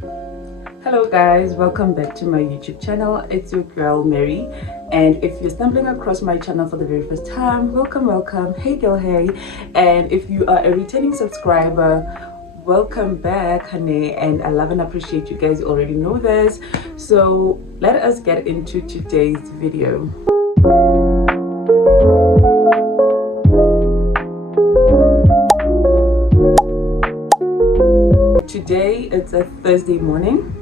Hello guys, welcome back to my YouTube channel. It's your girl Mary, and if you're stumbling across my channel for the very first time, welcome. Hey girl, hey. And if you are a returning subscriber, welcome back, honey. And I love and appreciate you guys already know this. So let us get into today's video. Today it's a Thursday morning,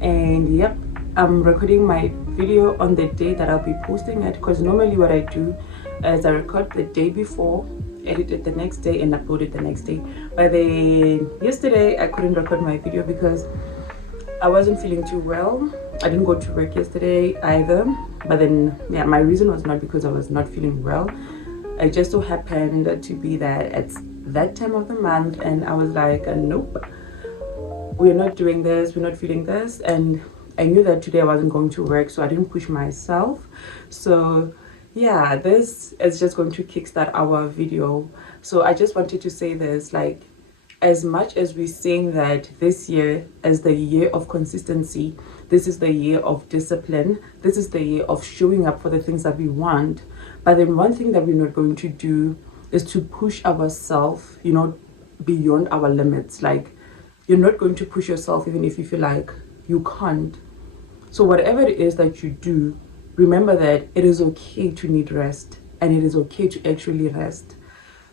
and yep, I'm recording my video on the day that I'll be posting it, because normally what I do is I record the day before, edit it the next day, and upload it the next day. But then yesterday I couldn't record my video because I wasn't feeling too well. I didn't go to work yesterday either, but then yeah, my reason was not because I was not feeling well. It just so happened to be that it's that time of the month, and I was like, nope, we're not doing this, we're not feeling this. And I knew that today I wasn't going to work, so I didn't push myself. So yeah, this is just going to kickstart our video. So I just wanted to say this, like, as much as we're saying that this year is the year of consistency, this is the year of discipline, this is the year of showing up for the things that we want, but then one thing that we're not going to do is to push ourselves, beyond our limits. Like, you're not going to push yourself even if you feel like you can't. So whatever it is that you do, remember that it is okay to need rest, and it is okay to actually rest.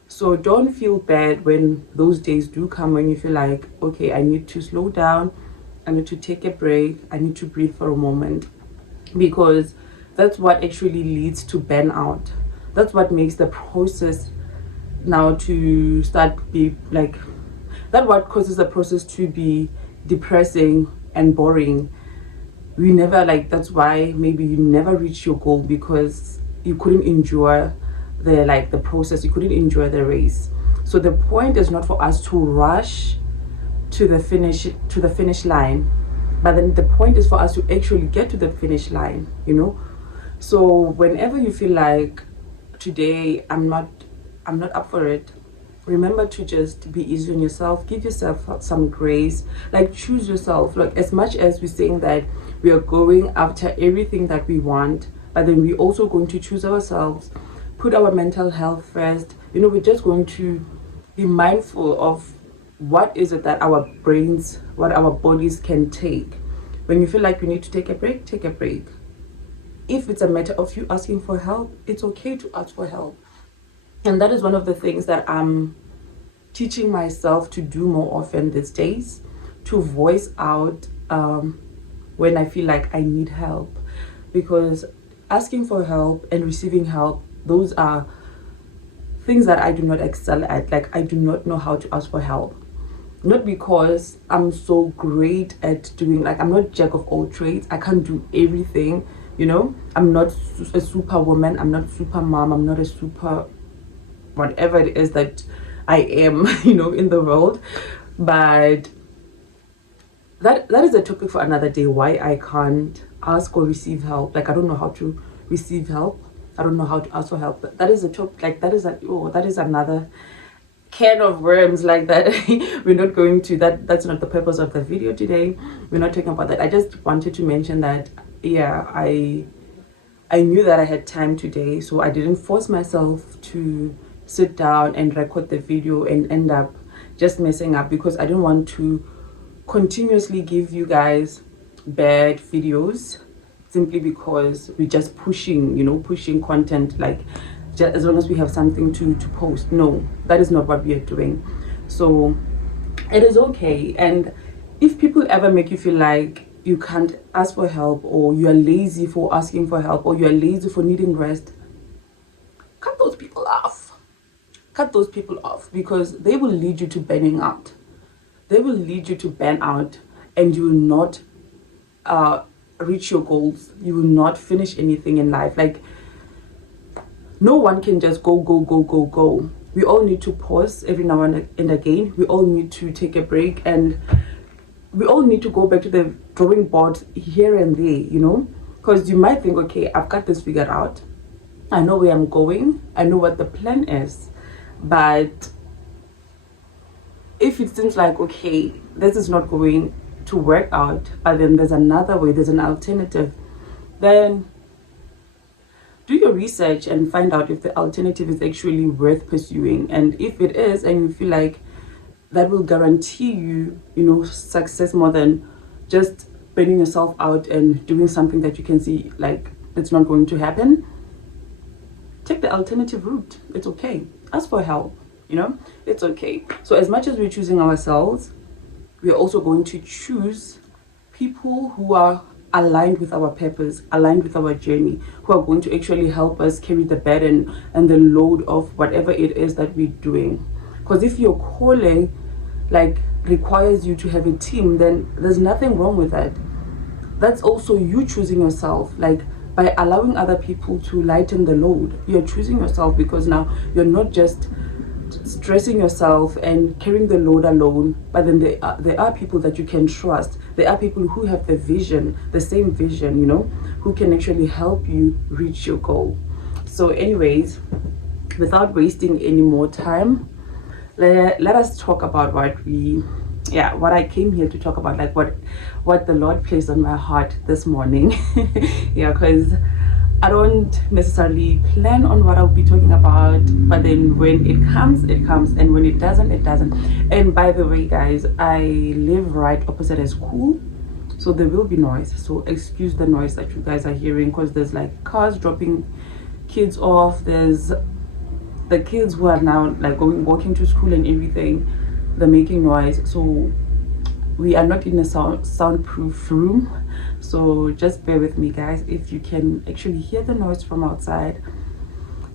So don't feel bad when those days do come, when you feel like, okay, I need to slow down, I need to take a break, I need to breathe for a moment, because that's what actually leads to burnout. That's what makes the process now to start be like, that what causes the process to be depressing and boring. We never, like, that's why maybe you never reach your goal, because you couldn't enjoy the process, you couldn't enjoy the race. So the point is not for us to rush to the finish line, but then the point is for us to actually get to the finish line. So whenever you feel like, today I'm not up for it, remember to just be easy on yourself, give yourself some grace, like, choose yourself. Like, as much as we're saying that we are going after everything that we want, but then we're also going to choose ourselves, put our mental health first. We're just going to be mindful of what is it that our brains, what our bodies can take. When you feel like you need to take a break, take a break. If it's a matter of you asking for help, it's okay to ask for help. And that is one of the things that I'm teaching myself to do more often these days, to voice out when I feel like I need help. Because asking for help and receiving help, those are things that I do not excel at. Like, I do not know how to ask for help. Not because I'm so great at doing, like, I'm not jack of all trades. I can't do everything, I'm not a super woman, I'm not super mom, I'm not a super whatever it is that I am, in the world. But that is a topic for another day, why I can't ask or receive help. Like, I don't know how to receive help, I don't know how to ask for help. That is a topic, like, that is another can of worms, like that. We're not going to that's not the purpose of the video today. We're not talking about that. I just wanted to mention that, yeah, I knew that I had time today, so I didn't force myself to sit down and record the video and end up just messing up, because I don't want to continuously give you guys bad videos simply because we're just pushing content, like, just as long as we have something to post. No, that is not what we are doing. So it is okay. And if people ever make you feel like you can't ask for help, or you are lazy for asking for help, or you are lazy for needing rest, cut those people off. Cut those people off, because they will lead you to burning out. They will lead you to burn out, and you will not reach your goals. You will not finish anything in life. Like, no one can just go. We all need to pause every now and again. We all need to take a break, and we all need to go back to the drawing board here and there, because you might think, okay, I've got this figured out, I know where I'm going, I know what the plan is. But if it seems like, okay, this is not going to work out, but then there's another way, there's an alternative, then do your research and find out if the alternative is actually worth pursuing. And if it is, and you feel like that will guarantee you, you know, success more than just burning yourself out and doing something that you can see like it's not going to happen, take the alternative route. It's okay. Ask for help, you know, it's okay. So as much as we're choosing ourselves, we're also going to choose people who are aligned with our purpose, aligned with our journey, who are going to actually help us carry the burden and the load of whatever it is that we're doing. Because if your calling like requires you to have a team, then there's nothing wrong with that. That's also you choosing yourself. Like, by allowing other people to lighten the load, you're choosing yourself, because now you're not just stressing yourself and carrying the load alone, but then there are people that you can trust. There are people who have the vision, the same vision, you know, who can actually help you reach your goal. So anyways, without wasting any more time, let us talk about what I came here to talk about, like what the Lord placed on my heart this morning. Yeah, because I don't necessarily plan on what I'll be talking about, but then when it comes, it comes, and when it doesn't, it doesn't. And by the way, guys, I live right opposite a school, so there will be noise. So excuse the noise that you guys are hearing, because there's like cars dropping kids off. There's the kids who are now like walking to school and everything. They're making noise, so we are not in a soundproof room. So just bear with me, guys. If you can actually hear the noise from outside,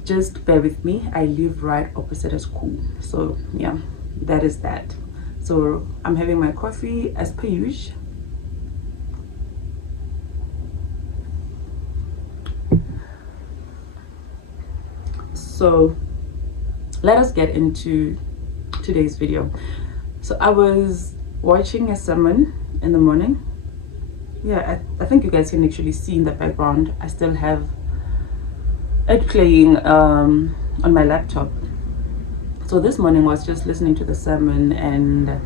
just bear with me. I live right opposite a school, so yeah, that is that. So I'm having my coffee as per usual. So let us get into today's video. So I was watching a sermon in the morning. Yeah, I think you guys can actually see in the background, I still have it playing on my laptop. So this morning I was just listening to the sermon, and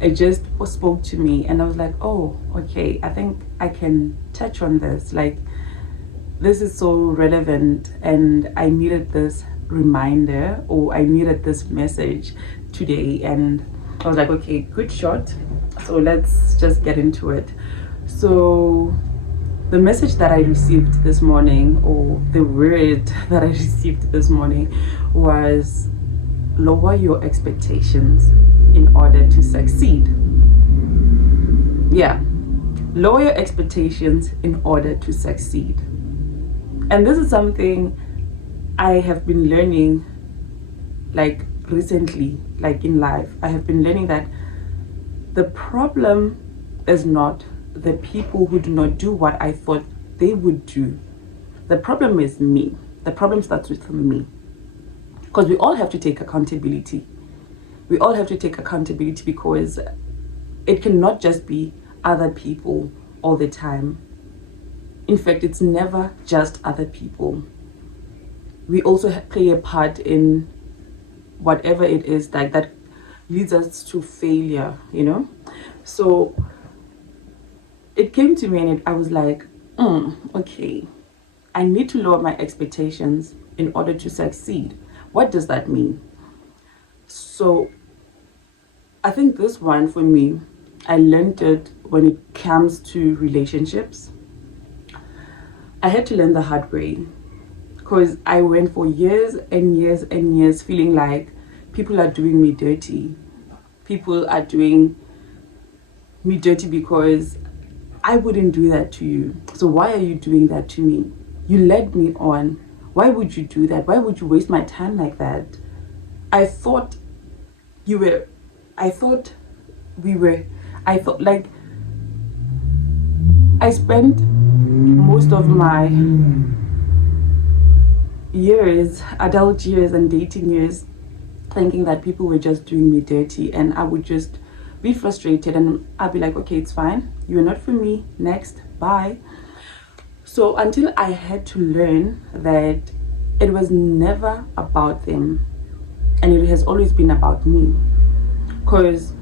it just spoke to me, and I was like, oh, okay, I think I can touch on this. Like, this is so relevant, and I needed this reminder, or I needed this message today. And I was like, okay, good shot. So let's just get into it. So the message that I received this morning, or the word that I received this morning, was lower your expectations in order to succeed. Yeah, lower your expectations in order to succeed. And this is something I have been learning, like recently, like in life. I have been learning that the problem is not the people who do not do what I thought they would do. The problem is me. The problem starts with me. Because we all have to take accountability. We all have to take accountability, because it cannot just be other people all the time. In fact, it's never just other people. We also play a part in whatever it is that leads us to failure, you know. So it came to me, and I was like, okay, I need to lower my expectations in order to succeed. What does that mean? So I think this one, for me, I learned it when it comes to relationships. I had to learn the hard way, because I went for years and years and years feeling like people are doing me dirty. People are doing me dirty because I wouldn't do that to you. So why are you doing that to me? You led me on. Why would you do that? Why would you waste my time like that? I thought like I spent most of my years, adult years and dating years, thinking that people were just doing me dirty, and I would just be frustrated, and I'd be like, okay, it's fine, you're not for me, next, bye. So until I had to learn that it was never about them, and it has always been about me. Because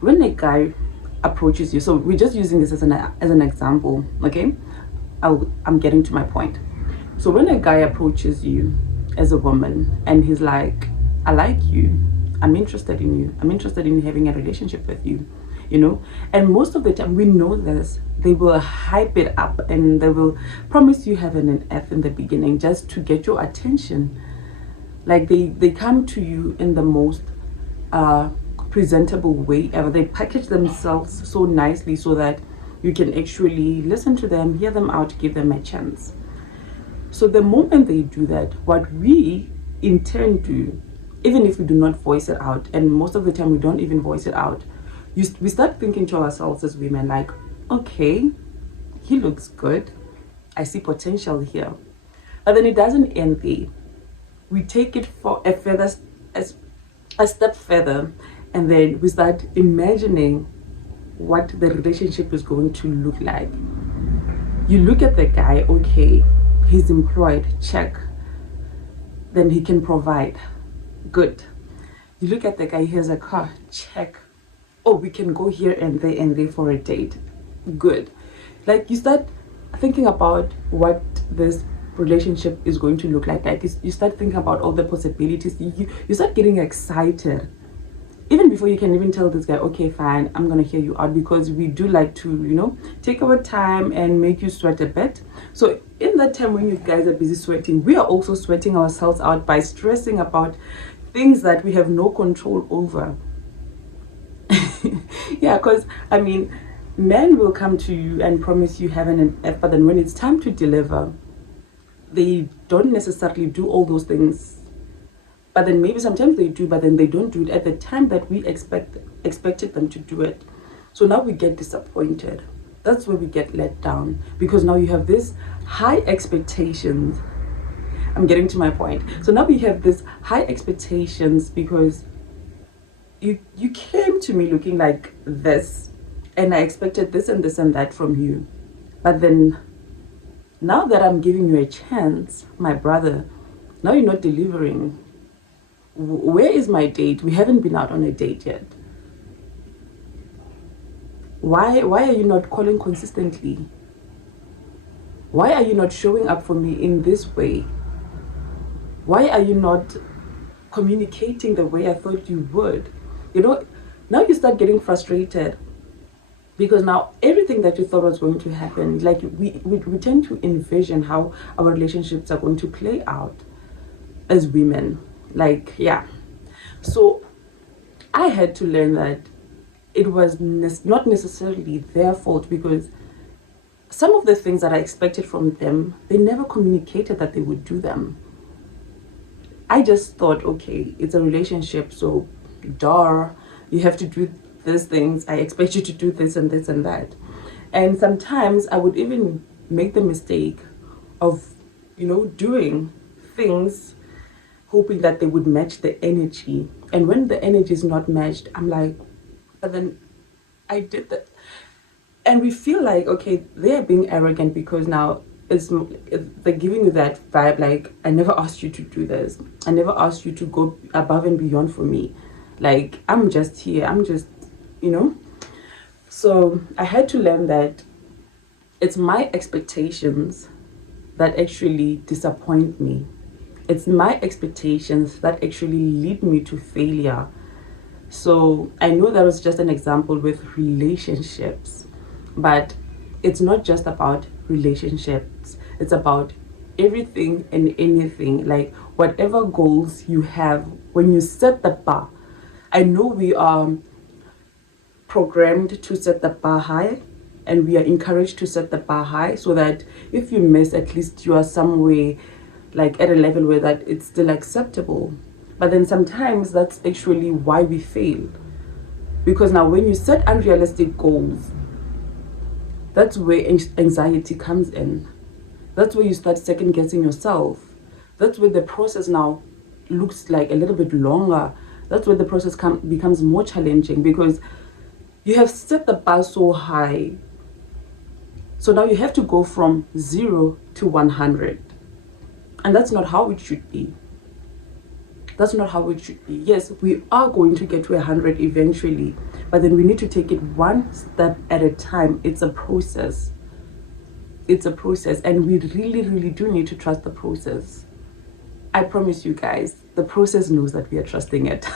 when a guy approaches you, so we're just using this as an example, okay? I'm getting to my point. So when a guy approaches you as a woman and he's like, I like you, I'm interested in you, I'm interested in having a relationship with you, you know, and most of the time we know this, they will hype it up and they will promise you heaven and earth in the beginning just to get your attention. Like they come to you in the most presentable way ever. They package themselves so nicely so that you can actually listen to them, hear them out, give them a chance. So the moment they do that, what we in turn do, even if we do not voice it out, and most of the time we don't even voice it out, we start thinking to ourselves as women like, okay, he looks good, I see potential here. But then it doesn't end there. We take it for a step further, and then we start imagining what the relationship is going to look like. You look at the guy, okay, he's employed, check. Then he can provide, good. You look at the guy, he has a car, check. Oh, we can go here and there for a date, good. Like you start thinking about what this relationship is going to look like you start thinking about all the possibilities. You start getting excited even before you can even tell this guy, okay, fine, I'm gonna hear you out, because we do like to, you know, take our time and make you sweat a bit. So in that time when you guys are busy sweating, we are also sweating ourselves out by stressing about things that we have no control over. Yeah, because I mean, men will come to you and promise you heaven and earth, but then when it's time to deliver, they don't necessarily do all those things. But then maybe sometimes they do, but then they don't do it at the time that we expected them to do it. So now we get disappointed. That's where we get let down, because now you have this high expectations. I'm getting to my point. So now we have this high expectations because you came to me looking like this, and I expected this and this and that from you. But then now that I'm giving you a chance, my brother, now you're not delivering. Where is my date? We haven't been out on a date yet. Why are you not calling consistently? Why are you not showing up for me in this way? Why are you not communicating the way I thought you would? You know, now you start getting frustrated, because now everything that you thought was going to happen, like we tend to envision how our relationships are going to play out as women. Like, yeah. So I had to learn that it was not necessarily their fault, because some of the things that I expected from them, they never communicated that they would do them. I just thought, okay, it's a relationship, so duh, you have to do these things. I expect you to do this and this and that. And sometimes I would even make the mistake of, you know, doing things hoping that they would match the energy. And when the energy is not matched, I'm like, but then I did that. And we feel like, okay, they're being arrogant because now they're giving you that vibe, like, I never asked you to do this. I never asked you to go above and beyond for me. Like, I'm just here. I'm just, you know. So I had to learn that it's my expectations that actually disappoint me. It's my expectations that actually lead me to failure. So I know that was just an example with relationships, but it's not just about relationships. It's about everything and anything. Like, whatever goals you have, when you set the bar, I know we are programmed to set the bar high, and we are encouraged to set the bar high so that if you miss, at least you are somewhere like at a level where that it's still acceptable. But then sometimes that's actually why we fail, because now when you set unrealistic goals, that's where anxiety comes in. That's where you start second guessing yourself. That's where the process now looks like a little bit longer. That's where the process becomes more challenging, because you have set the bar so high. So now you have to go from 0 to 100. And that's not how it should be. That's not how it should be. Yes, we are going to get to 100 eventually, but then we need to take it one step at a time. It's a process. It's a process, and we really, really do need to trust the process. I promise you guys, the process knows that we are trusting it.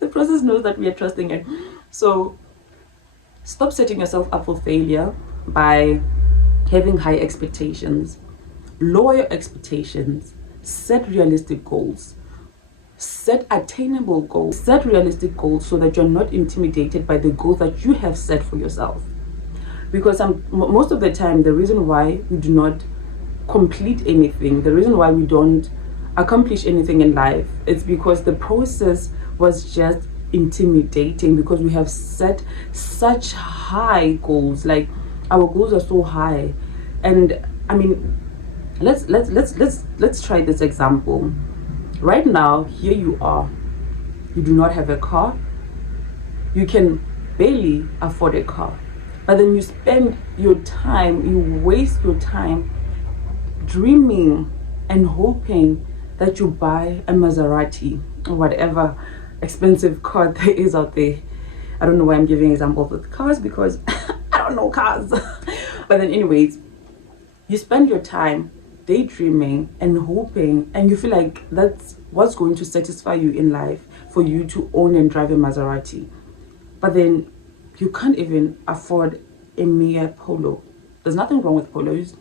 The process knows that we are trusting it. So stop setting yourself up for failure by having high expectations. Lower your expectations. Set realistic goals. Set attainable goals. Set realistic goals so that you're not intimidated by the goals that you have set for yourself. Because most of the time, the reason why we do not complete anything, the reason why we don't accomplish anything in life, it's because the process was just intimidating, because we have set such high goals. Like, our goals are so high. And I mean, let's try this example. Right now, here you are, you do not have a car, you can barely afford a car, but then you spend your time, you waste your time dreaming and hoping that you buy a Maserati or whatever expensive car there is out there. I don't know why I'm giving examples with cars, because I don't know cars. But then anyways, you spend your time daydreaming and hoping, and you feel like that's what's going to satisfy you in life, for you to own and drive a Maserati. But then you can't even afford a mere Polo. There's nothing wrong with Polos,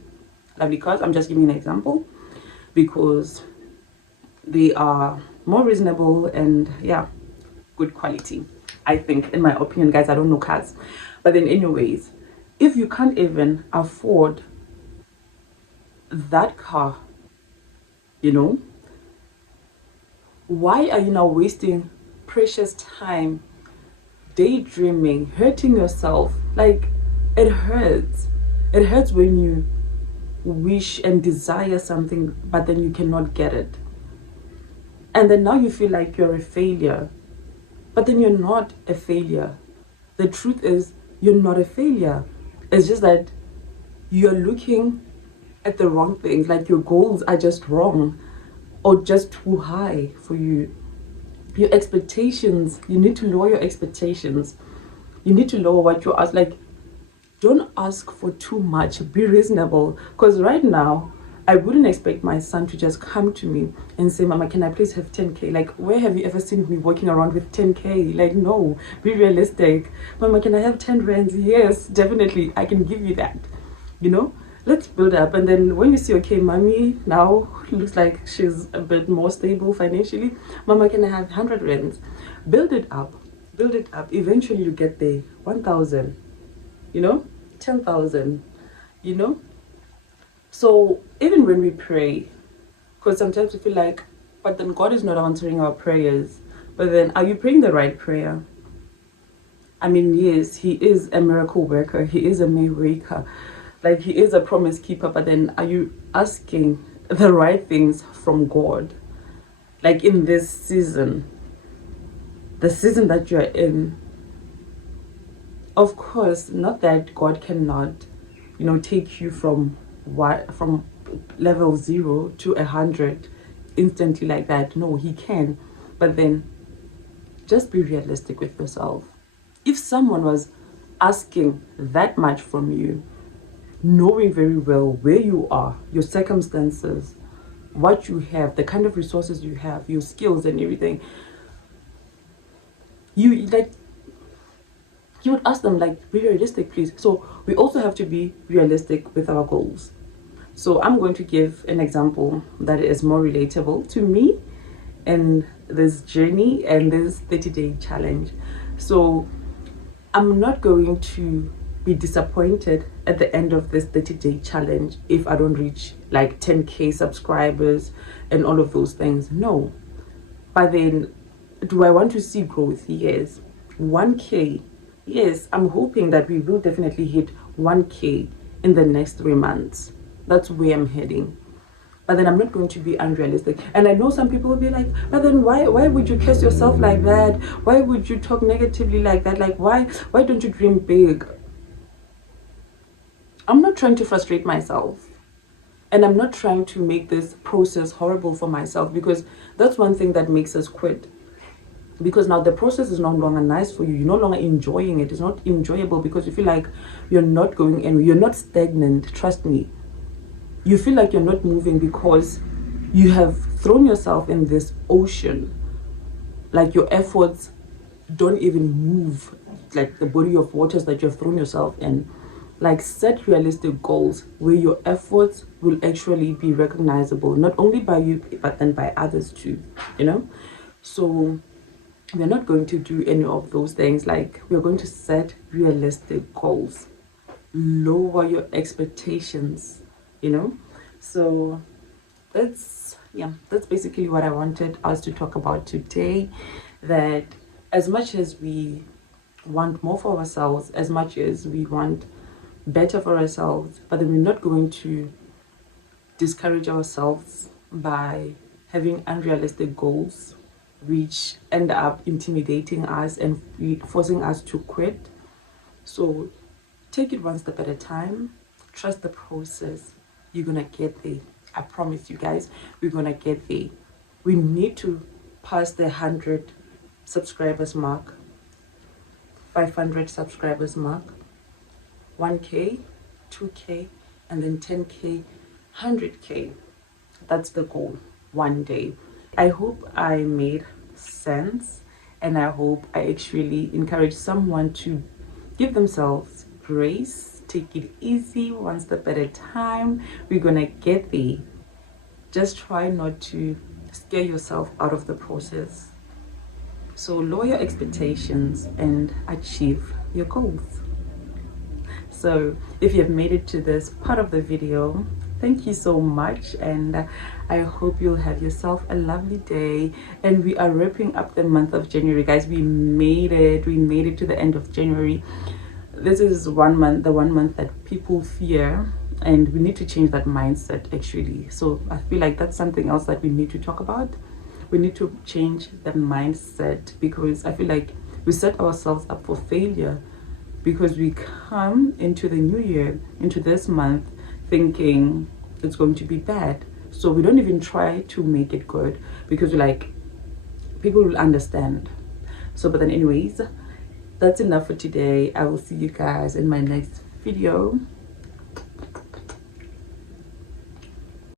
lovely cars. I'm just giving an example because they are more reasonable and, yeah, good quality, I think, in my opinion, guys. I don't know cars. But then anyways, if you can't even afford that car, you know, why are you now wasting precious time daydreaming, hurting yourself? Like, it hurts. It hurts when you wish and desire something, but then you cannot get it, and then now you feel like you're a failure. But then you're not a failure. The truth is, you're not a failure. It's just that you're looking at the wrong things. Like, your goals are just wrong, or just too high for you. Your expectations, you need to lower your expectations. You need to lower what you ask. Like, don't ask for too much. Be reasonable. Because right now, I wouldn't expect my son to just come to me and say, Mama, can I please have 10K? Like, where have you ever seen me walking around with 10K? Like, no, be realistic. Mama, can I have 10 rands? Yes, definitely, I can give you that. You know, let's build up. And then when you see, okay, Mommy now looks like she's a bit more stable financially. Mama, can I have 100 rands? Build it up. Build it up. Eventually you get there. 1,000, you know, 10,000, you know. So even when we pray, because sometimes we feel like, but then God is not answering our prayers. But then, are you praying the right prayer? I mean, yes, He is a miracle worker. He is a miracle. Like, He is a promise keeper. But then, are you asking the right things from God? Like, in this season, the season that you're in, of course, not that God cannot, you know, take you from level 0 to 100 instantly like that. No, He can. But then just be realistic with yourself. If someone was asking that much from you, knowing very well where you are, your circumstances, what you have, the kind of resources you have, your skills and everything, you would ask them, like, be realistic, please. So we also have to be realistic with our goals. So I'm going to give an example that is more relatable to me and this journey and this 30-day challenge. So I'm not going to be disappointed at the end of this 30-day challenge if I don't reach like 10K subscribers and all of those things. No. But then, do I want to see growth? Yes. 1K. Yes, I'm hoping that we will definitely hit 1K in the next 3 months. That's where I'm heading. But then I'm not going to be unrealistic. And I know some people will be like, but then why would you curse yourself like that? Why would you talk negatively like that? Like, why don't you dream big? I'm not trying to frustrate myself. And I'm not trying to make this process horrible for myself, because that's one thing that makes us quit. Because now the process is no longer nice for you. You're no longer enjoying it. It's not enjoyable because you feel like you're not going anywhere. You're not stagnant. Trust me. You feel like you're not moving because you have thrown yourself in this ocean. Like your efforts don't even move, like the body of waters that you have thrown yourself in. Like, set realistic goals where your efforts will actually be recognizable, not only by you but then by others too, you know. So we're not going to do any of those things. Like, we're going to set realistic goals, lower your expectations, you know. So that's basically what I wanted us to talk about today. That as much as we want more for ourselves, as much as we want better for ourselves, but then we're not going to discourage ourselves by having unrealistic goals which end up intimidating us and forcing us to quit. So take it one step at a time, trust the process. You're gonna get there. I promise you guys, we're gonna get there. We need to pass the 100 subscribers mark, 500 subscribers mark, 1K, 2K, and then 10K, 100K. That's the goal one day. I hope I made sense, and I hope I actually encourage someone to give themselves grace, take it easy, one step at a time. We're gonna get there. Just try not to scare yourself out of the process. So lower your expectations and achieve your goals. So if you have made it to this part of the video, thank you so much, and I hope you'll have yourself a lovely day. And we are wrapping up the month of January, guys. We made it to the end of January. This is the 1 month that people fear, and we need to change that mindset actually. So I feel like that's something else that we need to talk about. We need to change the mindset, because I feel like we set ourselves up for failure, because we come into the new year, into this month, thinking it's going to be bad. So we don't even try to make it good, because we're like, people will understand. So, but then anyways, that's enough for today. I will see you guys in my next video.